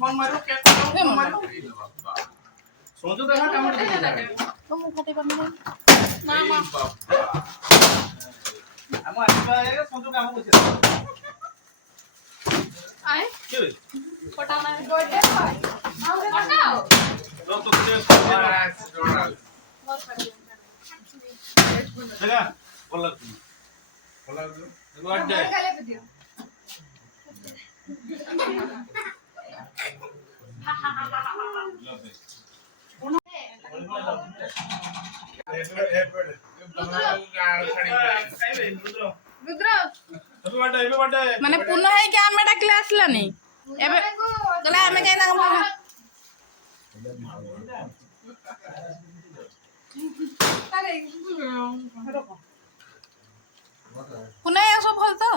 Phone मारो क्या phone मारो सोचो देखा काम तो मु खाते पानी ना ना हम आइबा ए सोचो काम करछे आए के पटाना बर्थडे भाई पटाओ लो तो के बस डोनाल्ड देखा बोला बर्थडे माने पुनः है कि आमे डाकले आसलानी एबे गला आमे काई ना पुनः ये सब भल तो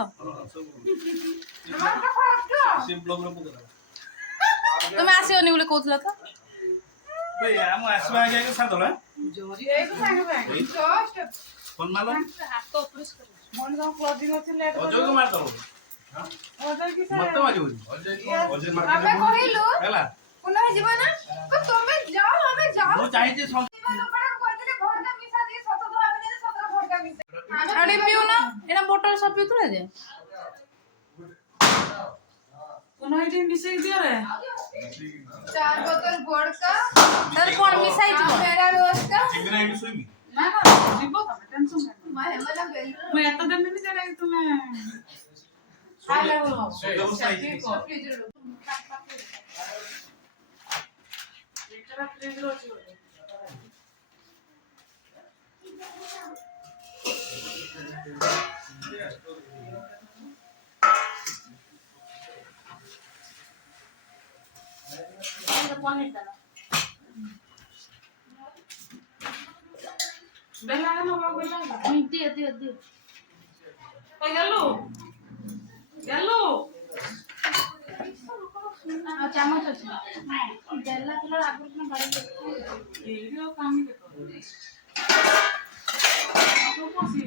तुम आसीओनी बोले कहउतला तो बे हम आसवा आगे के साथ होला जोरी ए को संगे भाई जस्ट फोन मारो हाथ तो प्रेस कर मन गांव क्लोजिंग होती लेट अजय को मार दो हां अजय की मत मारियो अजय मार आमे कहिलु हैला पुनः जीवन तो तुमे जाओ हमें जाओ मु चाहि जे अरे पियो ना एना बोतल सब पियो तुले जे पुनः इटे मिसई दियो रे 4 बोतल वोडका तर कोण मिसाई छ मेरा रोज का चिंगरा इडू सोइमी ना ना जीवो तमे टेंशन ना मैं मला बेल मैं एत दिन नहीं जरा तुम्हें हाई लेवल हो सोदो साइज फ्रिज रो एकरा फ्रिज रो छी बेला ना बाबू बेला दियो दियो दियो तो गल्लू गल्लू आ चामच अछि बेला तुला आगु ना बारे वीडियो काम देखो तो पसी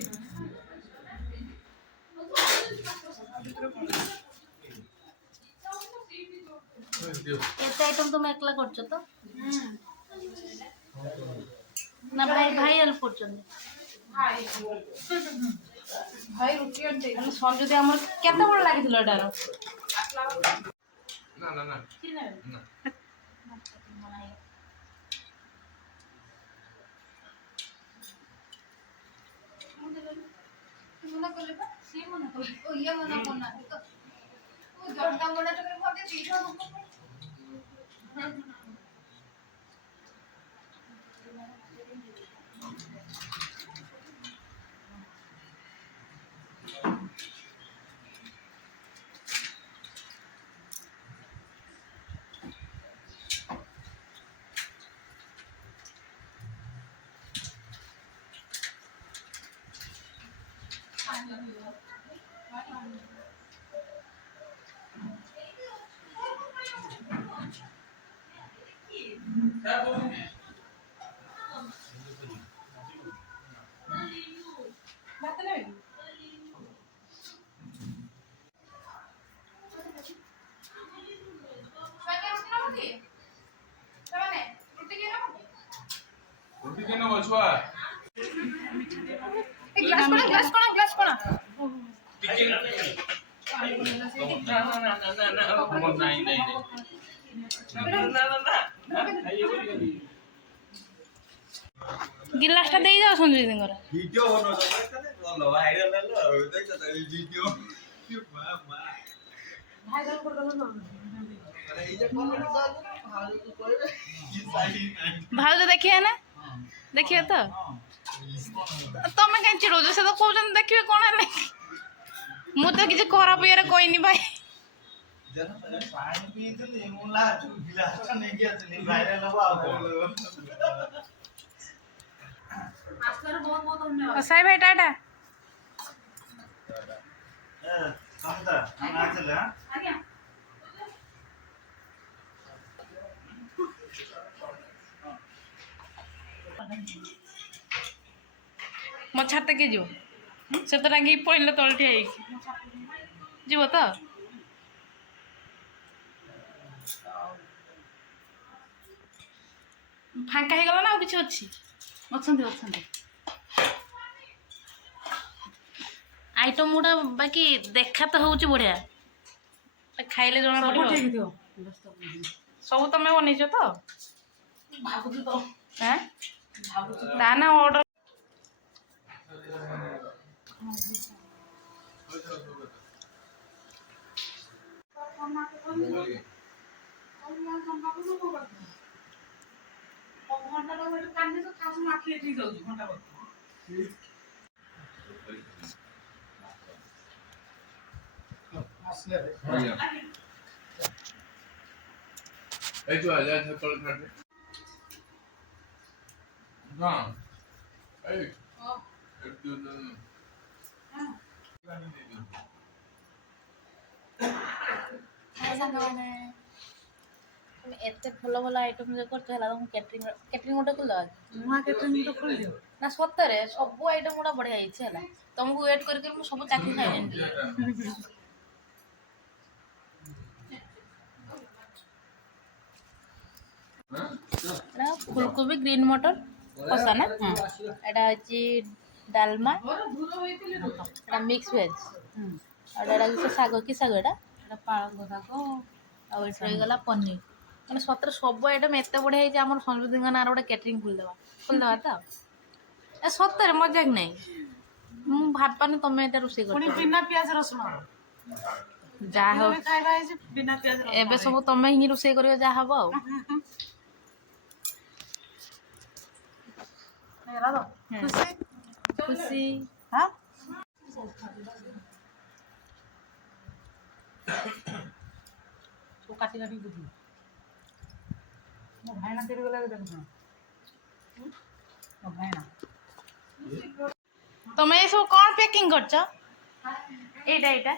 एते आइटम तुम एकला करछ तो ना भाई भाई हेल्प करछन भाई रुटी अनते हम संजोदी हमर केते बड़ लागितल एटार ना ना ना की ना ना मना करले बा सी मना कर ओ ये मना करना तो ओ जड़ता मना तो कर भागे पीछा रुको क्या बोलूं बात नहीं रोटी के ना बचवा ग्लास कोना चिकन ना ना ना ना ना नहीं नहीं गिलासटा देई जाओ संजय दिंगर वीडियो बनो तो वायरल ल देख त वीडियो भाइरल कर दलो ना अरे ई जे कमेंट साल हाल तू कहबे की साइड भाव तो देखिए ना देखिए तो तमे कहीं चिड़ो से तो कहउछन देखिए कोन है मु तो किछ खराब यार कोई नहीं भाई जरा पानी पीतले मुला गिलास नहीं गया चली वायरल हो आओ आस्कर बहुत बहुत धन्यवाद साई भाई टाटा समझा हम आ चले हां आज्ञा मो छात के जो से तो रागी पड़े तल ठिया जीव तो ଫାଙ୍କା ହେଇଗଲା ନା ଆଉ କିଛି ଅଛି? ଅଛନ୍ତି ଆଇଟମ୍ ଗୁଡ଼ା ବାକି ଦେଖା ତ ହେଉଛି ବଢ଼ିଆ, ଖାଇଲେ ଜଣା ସବୁ ପଡ଼ିବ। ଠିକ ଦିଅ ବ୍ୟସ୍ତ ହୁଅନି। ସବୁ ତମେ ବନେଇଛ ତ? ଭାବୁଛୁ ତ ଆଁ ଭାବୁଛୁ ତା ନା ଅର୍ଡ଼ର এই তো আজ সকাল থাকবে না এই একটু ଏତେ ଭଲ ଭଲ ଆଇଟମ୍ ଯେ କରୁଛ ହେଲା ତମକୁ କ୍ୟାଟରିଂ ଗୋଟେ ଖୋଲିଦେବା ନୂଆ କେଟରିଂ ତ ଖୋଲିଦିଅ। ନା ସତରେ ସବୁ ଆଇଟମ୍ ଗୁଡ଼ା ବଢ଼ିଆ ହେଇଛି ହେଲା। ତମକୁ ୱେଟ୍ କରିକି ମୁଁ ସବୁ ଚାଖି ଖାଇଲେଣି ଟିକେ। ଏଇଟା ଫୁଲକୋବି ଗ୍ରୀନ୍ ମଟର କଷା ନା ଏଇଟା ହେଉଛି ଡାଲମା, ଏଇଟା ମିକ୍ସ ଭେଜ୍, ଆଉ ଏଇଟା କିଛି ଶାଗ କି ଶାଗ ଏଇଟା ପାଳଙ୍ଗ ଶାଗ ଆଉ ଏଇଟା ହେଇଗଲା ପନିର। ମାନେ ସତରେ ସବୁ ଆଇଟମ୍ ଏତେ ବଢ଼ିଆ ହେଇଛି ଆମର ସଂସ୍କୃତିଙ୍କ ନାଁରେ ଗୋଟେ କ୍ୟାଟରିଂ ଖୋଲିଦେବା ତ। ଏ ସତରେ ମଜାକ ନାହିଁ, ମୁଁ ଭାବିପାରୁନି ତମେ ଏଇଟା ରୋଷେଇ ପୁଣି କରୁଛ। ବିନା ପିଆଜ ରସୁଣ ଯାହା ହଉ ଖାଇବା ହେଇଛି ବିନା ପିଆଜ ରସୁଣ। ଏବେ ସବୁ ତମେ ହିଁ ରୋଷେଇ କରିବ ଯାହା ହବ ଆଉ। ଖୁସି ଖୁସି ହଁ କାଟି କାଟି ବୁଝୁ ମୋ ଭାଇନା କେତେ ଗଲା ଦେଖୁଛ ମୋ ଭାଇନା ତମେ ଏସବୁ କ'ଣ ପ୍ୟାକିଂ କରିଛ? ଏଇଟା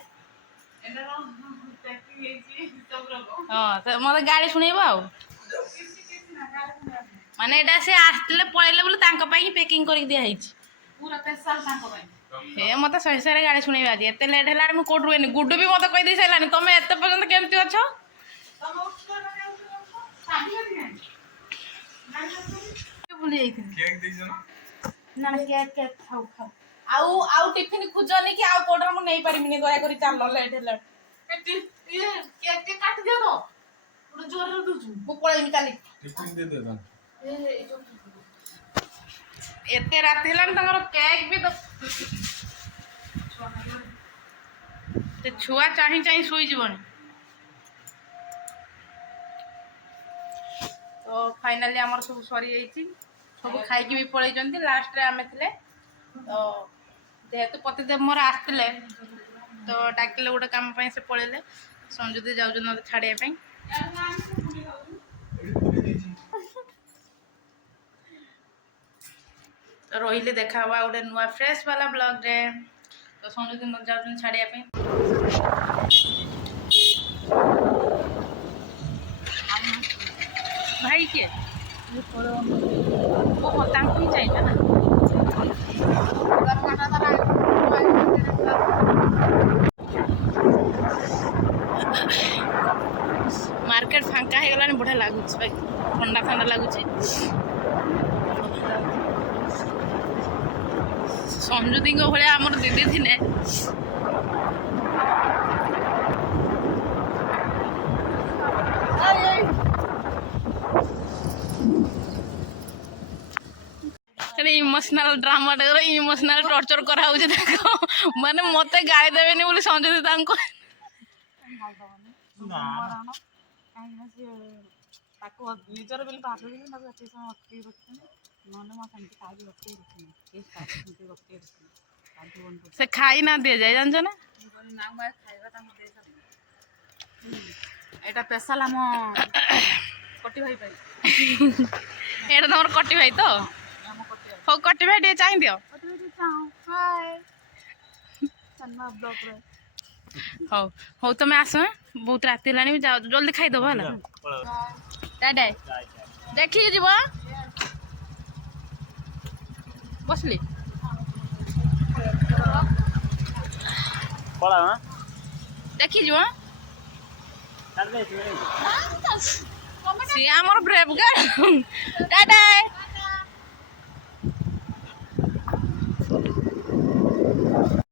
ହଁ ମତେ ଗାଳି ଶୁଣେଇବ ଆଉ। ମାନେ ଏଇଟା ସେ ଆସିଥିଲେ ପଳେଇଲେ ବୋଲି ତାଙ୍କ ପାଇଁ ହିଁ ପ୍ୟାକିଂ କରିକି ଦିଆହେଇଛି। ପୁରା ସ୍ପେଶାଲ ତାଙ୍କ ପାଇଁ। ହେ ମତେ ଶହେ ଶହେରେ ଗାଳି ଶୁଣେଇବା ଆଜି। ଏତେ ଲେଟ୍ ହେଲାଣି ମୁଁ କୋଉଠୁ ରୁହେନି। ଗୁଡୁ ବି ମତେ କହିଦେଇ ସାରିଲାଣି ତମେ ଏତେ ପର୍ଯ୍ୟନ୍ତ କେମିତି ଅଛ? ଭୁଲି ଯାଇଥିଲି। ନା କେକ୍ ଖାଉ ଆଉ ଟିଫିନ ଖୋଜନି କି ଆଉ କୋଉଟା ମୁଁ ନେଇ ପାରିବିନି। ଦୟାକରି ଚାଲ ଲେଟ୍ ହେଲାଣି। କାଟି ଦିଅ ତ ଗୋଟେ ଜୋରରେ ଦଉଛୁ ମୁଁ ପଳେଇବି କାଲି। ଏତେ ରାତି ହେଲାଣି ତାଙ୍କର କେକ୍ ବି ସେ ଛୁଆ ଚାହିଁ ଚାହିଁ ଶୋଇଯିବଣି। ତ ଫାଇନାଲି ଆମର ସବୁ ସରିଯାଇଛି, ସବୁ ଖାଇକି ବି ପଳେଇଛନ୍ତି। ଲାଷ୍ଟରେ ଆମେ ଥିଲେ ତ ଯେହେତୁ ପତିଦେବ ମୋର ଆସିଥିଲେ ତ ଡାକିଲେ ଗୋଟେ କାମ ପାଇଁ ସେ ପଳେଇଲେ। ସଞ୍ଜୁଦି ଯାଉଛନ୍ତି ମୋତେ ଛାଡ଼ିବା ପାଇଁ। ତ ରହିଲି, ଦେଖା ହବା ଗୋଟେ ନୂଆ ଫ୍ରେଶ୍ ବାଲା ବ୍ଲଗ୍ରେ। ତ ସଞ୍ଜୁଦି ମୋତେ ଯାଉଛନ୍ତି ଛାଡ଼ିବା ପାଇଁ। ଭାଇ କିଏ? ଓହୋ ତାଙ୍କୁ ହିଁ ଚାହିଁଛ ନା? ମାର୍କେଟ ଫାଙ୍କା ହେଇଗଲାଣି, ବଢ଼ିଆ ଲାଗୁଛି ଭାଇ, ଥଣ୍ଡା ଥଣ୍ଡା ଲାଗୁଛି। ସଞ୍ଜୁଦିଙ୍କ ଭଳିଆ ଆମର ଦିଦି ଥିଲେ ଇମୋସନାଲ ଡ୍ରାମାଟା ଇମୋସନାଲ ଟର୍ଚର କରାହଉଛି ତାଙ୍କ। ମାନେ ମତେ ଗାଳି ଦେବେନି ବୋଲି ସଞ୍ଜୁଦି ତାଙ୍କୁ ତାକୁ ନିଜର ବୋଲି ଭାବିକି ତାକୁ ଏତିକି ସମୟ ଅଟକେଇ ରଖିଛନ୍ତି। ନହେଲେ ମୁଁ ସେମିତି କାହାକୁ ଅଟକେଇ ରଖିନି। ସେ ଖାଇ ନା ଦିଆଯାଏ ଜାଣିଛ ନା? ଖାଇବା ତାଙ୍କୁ ଦେଇଛନ୍ତି। ଏଇଟା ସ୍ପେଶାଲ ଆମ କଟି ଭାଇ ପାଇଁ। ଏଇଟା ତମର କଟି ଭାଇ ତ? ଆମ କଟି ଭାଇ। ହଉ କଟି ଭାଇ ଟିକେ ଚାହିଁ ଦିଅ। ହଉ ହଉ ତମେ ଆସ, ବହୁତ ରାତି ହେଲାଣି, ଯାଅ ଜଲ୍ଦି ଖାଇଦବ ହେଲା। ଟାଟା ଦେଖିକି ଯିବ। ବସିଲି ଦେଖିକି ଯିବ। ସିଏ ଆମର ବ୍ରେଭ୍ ଗାର୍ଡ ଟାଟା